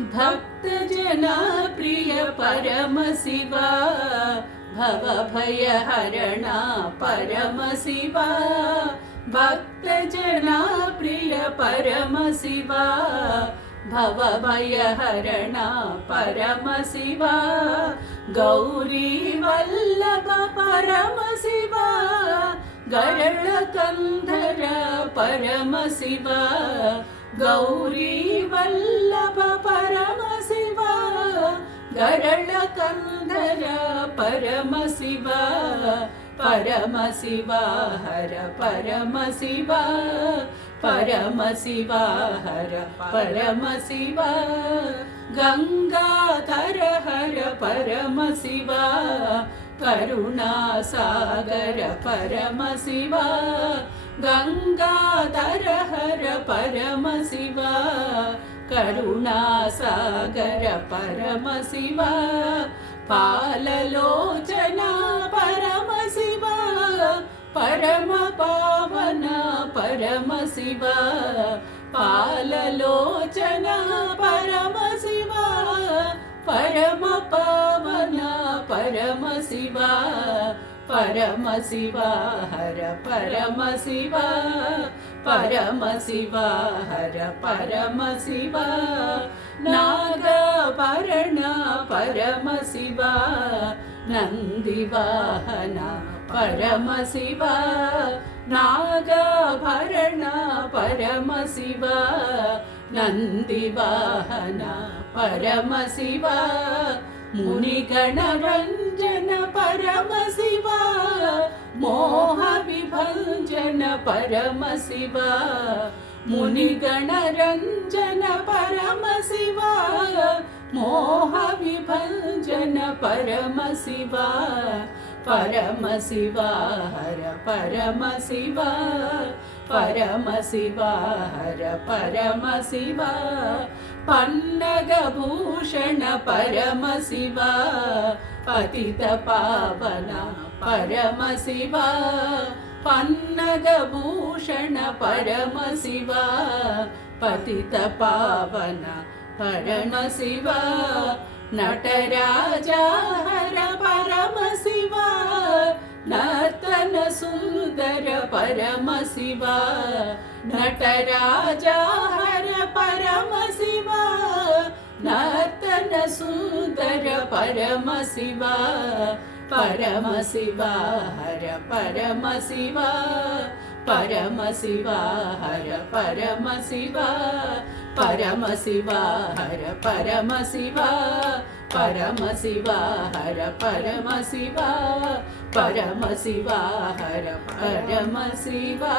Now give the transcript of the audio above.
भक्तजना प्रिय परम शिवा भवभयहरणा परम शिवा भक्तजना प्रिय परम शिवा भवभयहरणा परम शिवा गौरी वल्लभ परम शिवा गरळकंधर परम शिवा गौरी वल्लभ परम शिवा गरळकंधर परम शिवा परम शिवा हर परम शिवा परम शिवा हर परम शिवा गंगाधर हर परम शिवा करुणा सागर परम शिवा गंगाधर हर परम शिवा करुणा सागर परम शिवा पाललोचना परम शिवा परम पावन परम शिवा पाललोचना परम शिवा परम पावन परम शिवा परम शिवा हर परम शिवा परम शिवा हर परम शिवा नागभरण परम शिवा नंदिवाहन परम शिवा नागभरण परम शिवा नंदिवाहन परम शिवा मुनिगणरंजन परम शिवा मोह विभंजन परम शिवा मुनिगणरंजन परम शिवा मोह विभंजन परम शिवा परम शिवा हर परम शिवा परम शिवा हर परम शिवा पन्नगभूषण परम शिवा पतित पावन परम शिवा पन्नगभूषण परम शिवा पतित पावन परम शिवा नटराजा हर परम शिवा नर्तन सुंदर परम शिवा नटराजा हर परम शिवा नर्तन सुंदर परम शिवा परम शिवा हर परम शिवा परम शिवा हर परम शिवा परम शिवा हर परम शिवा परम शिवा हर परम शिवा परम शिवा हर परम शिवा।